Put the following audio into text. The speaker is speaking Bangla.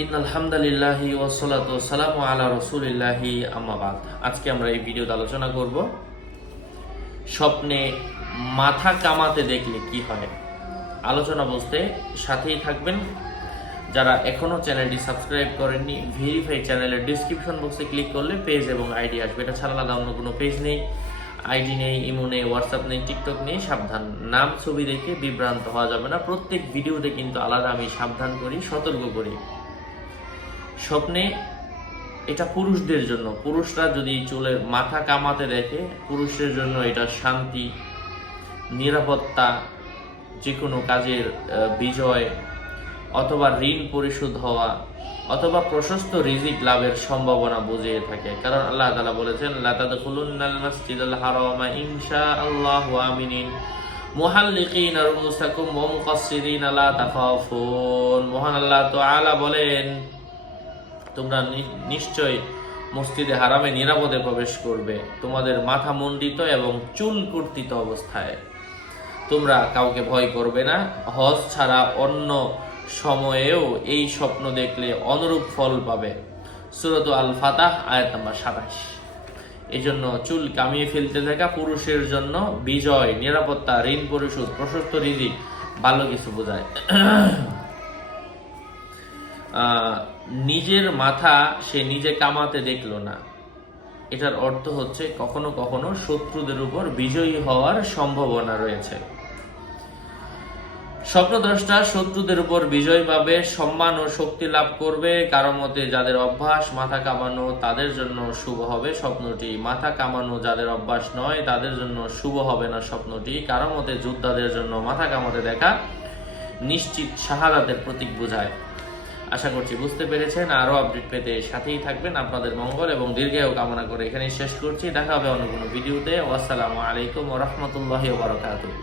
ইন্নাল হামদুলিল্লাহি ওয়াসসালাতু ওয়াসসালামু আলা রাসূলিল্লাহি আম্মা বাদ। আজকে আমরা এই ভিডিওতে আলোচনা করব স্বপ্নে মাথা কামাতে দেখলে কি হয়। আলোচনা বুঝতে সাথেই থাকবেন। যারা এখনো চ্যানেলটি সাবস্ক্রাইব করেননি, ভেরিফাই চ্যানেলের ডেসক্রিপশন বক্সে ক্লিক করলে পেজ এবং আইডি আসবে। এটা ছাড়া আলাদা অন্য কোনো পেজ নেই, আইডি নেই, ইমো নেই, হোয়াটসঅ্যাপ নেই, টিকটক নেই। সাবধান, নাম ছবি দেখে বিভ্রান্ত হওয়া যাবে না। প্রত্যেক ভিডিওতে কিন্তু আলাদা আমি সাবধান করি, সতর্ক করি। স্বপ্নে এটা পুরুষদের জন্য, পুরুষরা যদি চুলের মাথা কামাতে দেখে, পুরুষের জন্য এটা শান্তি, নিরাপত্তা, যে কোনো কাজের বিজয়, অথবা ঋণ পরিশোধ হওয়া, অথবা প্রশস্ত রিজিক লাভের সম্ভাবনা বুঝিয়ে থাকে। কারণ আল্লাহ তাআলা বলেছেন, লা তাদখুলুন্নাল মাসজিদাল হারামা ইনশাআল্লাহু আমিনিন মুহাল্লিকিনা রুউসাকুম ওয়া মুকাসসিরিনা লা তাখাফুন। মহান আল্লাহ তাআলা বলেন, তোমরা নিশ্চয় মসজিদে হারামে নিরাপদে প্রবেশ করবে, তোমাদের মাথা মণ্ডিত এবং চুল কর্তিত অবস্থায়। তোমরা কাউকে ভয় করবে না। হজ ছাড়া অন্য সময়েও এই স্বপ্ন দেখলে অনুরূপ ফল পাবে। সূরা আল ফাতাহ আয়াত নাম্বার 27। এই জন্য চুল কামিয়ে ফেলতে থাকা পুরুষের জন্য বিজয়, নিরাপত্তা, ঋণ পরিশোধ, প্রশস্ত রিজিক, ভালো কিছু বোঝায়। নিজের মাথা সে নিজে কামাতে দেখলো না, এটার অর্থ হচ্ছে কখনো কখনো শত্রুদের উপর বিজয়ী হওয়ার সম্ভাবনা রয়েছে। স্বপ্নদ্রষ্টা শত্রুদের উপর বিজয় পাবে, সম্মান ও শক্তি লাভ করবে। কারো মতে যাদের অভ্যাস মাথা কামানো তাদের জন্য শুভ হবে স্বপ্নটি। মাথা কামানো যাদের অভ্যাস নয় তাদের জন্য শুভ হবে না স্বপ্নটি। কারো মতে যোদ্ধাদের জন্য মাথা কামাতে দেখা নিশ্চিত শাহাদাতের প্রতীক বোঝায়। আশা করছি বুঝতে পেরেছেন। আরো আপডেট পেতে সাথেই থাকবেন। আপনাদের মঙ্গল এবং দীর্ঘায়ু কামনা করে এখানেই শেষ করছি। দেখা হবে অন্য কোনো ভিডিওতে। আসসালামু আলাইকুম ওয়া রাহমাতুল্লাহি ওয়া বারাকাতুহু।